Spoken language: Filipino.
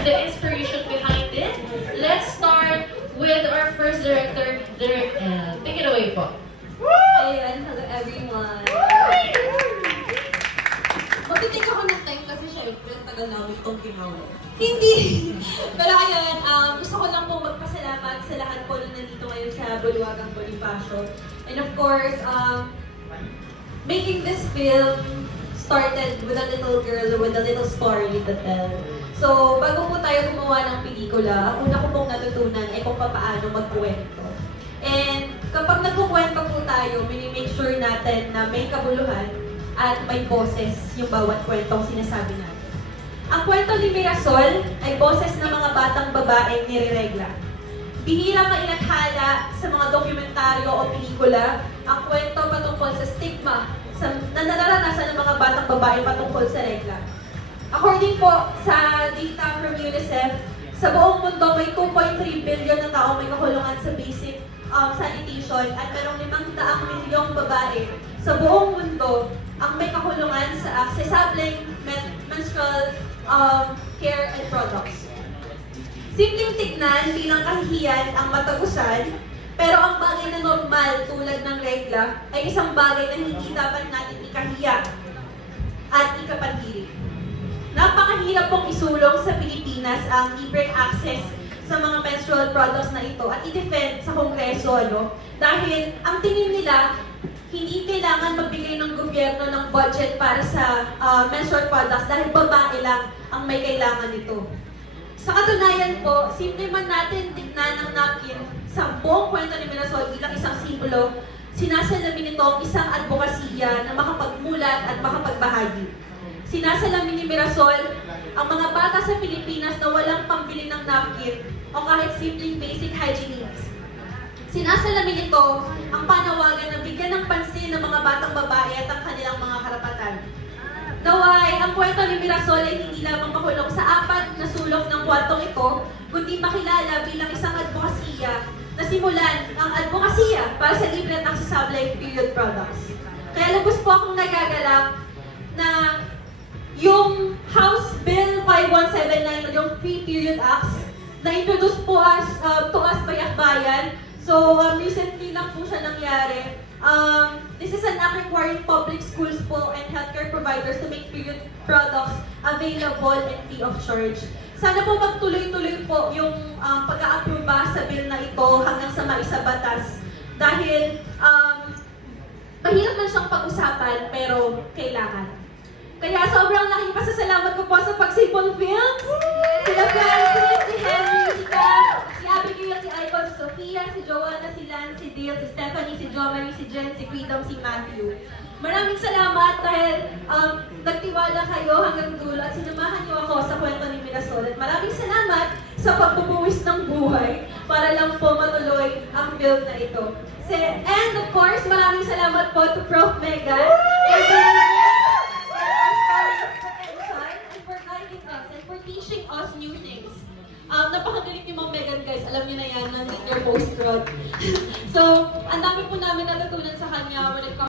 and the inspiration behind it. Let's start with our first director, Direct L. Take it away po. Ayan, hello everyone. Matitig ako ng time kasi syempre, tagal namin itong ginawa. Hindi! Pero ayun, gusto ko lang po magpasalamat sa lahat po na nandito ngayon sa Bulwagang Bonifacio. And of course, making this film started with a little girl with a little story to tell. So, bago po tayo gumawa ng pelikula, una ko pong natutunan ay kung paano magkwento. And kapag nagkukwento po tayo, minimake sure natin na may kabuluhan at may boses yung bawat kwentong sinasabi natin. Ang kwento ni Mirasol ay boses ng mga batang babaeng nireregla. Bihira mainathala sa mga dokumentaryo o pelikula ang kwento patungkol sa stigma na nararanasan ng mga batang babae patungkol sa regla. According po sa data from UNICEF, sa buong mundo may 2.3 billion na tao may kahulungan sa basic sanitation at merong 500 milyong babae sa buong mundo ang may kahulungan sa accessible menstrual care and products. Simpleng tignan bilang kahihiyan ang matagusan, pero ang bagay na normal tulad ng regla ay isang bagay na hindi dapat natin ikahiya at ikapanhirit. Napakahirap pong isulong sa Pilipinas ang libreng access sa mga menstrual products na ito at i-defend sa Kongreso, dahil ang tingin nila, hindi kailangan magbigay ng gobyerno ng budget para sa menstrual products dahil babae lang ang may kailangan nito. Sa katunayan po, simple man natin tignan ang napkin sa buong kwento ni Mirasol bilang isang simbolo, sinasalamin nito ang isang advokasya na makapagmulat at makapagbahagi. Sinasalamin ni Mirasol ang mga bata sa Pilipinas na walang pambili ng napkin o kahit simpleng basic hygiene needs. Sinasalamin ito ang panawagan na bigyan ng pansin ng mga batang babae at ang kanilang mga karapatan. Naway, ang kwento ni Mirasol ay hindi lamang mahulog sa apat na sulok ng kwentong ito, kundi makilala bilang isang advokasya na simulan ang advokasya para sa libre at accessible period products. Kaya lubos po akong nagagalak na yung House Bill 5179 o yung Free Period Acts na introduce po to us by Akbayan. So, recently lang po siya nangyari. This is an act requiring public schools po and healthcare providers to make period products available and free of charge. Sana po magtuloy-tuloy po yung pag-a-aproba sa bill na ito hanggang sa maisabatas. Dahil mahirap man siyang pag-usapan pero kailangan. Kaya sobrang laking pasasalamat ko po sa Pagsipon Films. Sila Francis, si Henry, si Cam, si Abigail, si Icon, si Sofia, si Joanna, si Lance, si Dale, si Stephanie, si Jo Marie, si Jen, si Freedom, si Matthew. Maraming salamat dahil nagtiwala kayo hanggang dulo at sinamahan niyo ako sa kwento ni Mirasol. At maraming salamat sa pagbubuwis ng buhay para lang po matuloy ang film na ito. And of course, maraming salamat po to Prof. Megan and for teaching us new things. Napakagaling ni Ma'am Megan, guys. Alam niyo na yan, ng Leader Post-Prod. So, ang dami po namin natutunan sa kanya when it comes